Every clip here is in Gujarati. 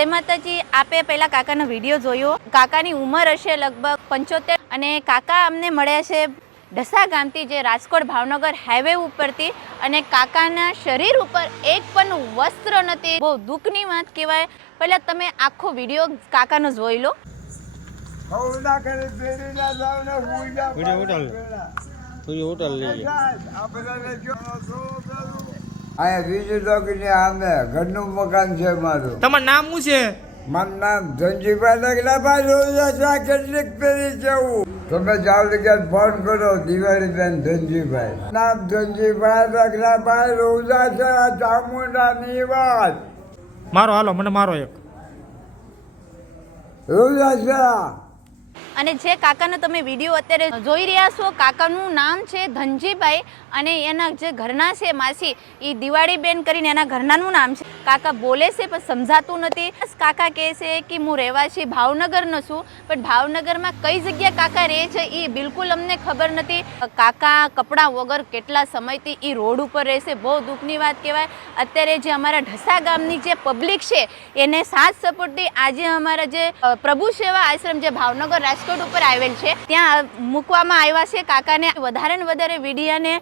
जय माताजी। आपे पहला काकानो विडियो जोयो। काकानी उमर हशे लगभग 75 अने काका अमने मळ्या छे ढसा गामथी जे राजकोट भावनगर हाईवे उपरथी अने काकाना शरीर उपर एक पण वस्त्र नथी। बहु दुखनी वात कहेवाय। पहला तमे आखो विडियो काकानो जोई लो। ઘરનું મકાન છે મારું। તમારું નામ શું છે? મારું નામ ધનજીભાઈ લગલાભાઈ રોજા કેટલીક પેરી જવું તમે જાવ લગ્યા ફોન કરો દિવાળી બેન ધનજીભાઈ નામ ધનજીભાઈ લગલાભાઈ રોજા છે ચામુંડાની વાત મારો હાલો મને મારો એક રોજા છે। અને જે કાકાનો તમે વિડીયો અત્યારે જોઈ રહ્યા છો કાકાનું નામ છે ધનજીભાઈ અને એના જે ઘરના છે માસી એ દિવાળીબેન કરીને એના ઘરનાનું નામ છે। કાકા બોલે છે પણ સમજાતું નથી। કાકા કહે છે કે હું રહેવાસી ભાવનગરનો છું પણ ભાવનગરમાં કઈ જગ્યા કાકા રહે છે એ બિલકુલ અમને ખબર નથી। કાકા કપડાં વગર કેટલા સમયથી એ રોડ ઉપર રહેશે। બહુ દુઃખની વાત કહેવાય। અત્યારે જે અમારા ઢસા ગામની જે પબ્લિક છે એને સાથ સપોર્ટથી આજે અમારા જે પ્રભુ સેવા આશ્રમ જે ભાવનગર રાજકોટ ઉપર આવેલ છે ત્યાં મૂકવામાં આવ્યા છે। કાકાને વધારે ને વધારે વિડીયોને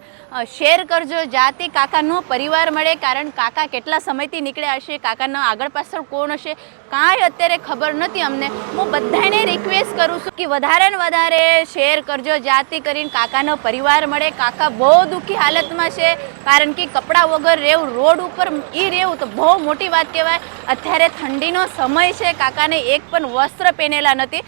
શેર કરજો જાતી કાકાનો પરિવાર મળે કારણ કાકા કેટલા સમયથી નીકળ્યા હશે કાકાનો આગળ પાછળ કોણ હશે કાંઈ અત્યારે ખબર નથી અમને। હું બધાને રિક્વેસ્ટ કરું છું કે વધારે ને વધારે શેર કરજો જાતી કરીને કાકાનો પરિવાર મળે। કાકા બહુ દુઃખી હાલતમાં છે કારણ કે કપડાં વગર રહેવું રોડ ઉપર એ રહેવું તો બહુ મોટી વાત કહેવાય। અત્યારે ઠંડીનો સમય છે કાકાને એક પણ વસ્ત્ર પહેરેલા નથી।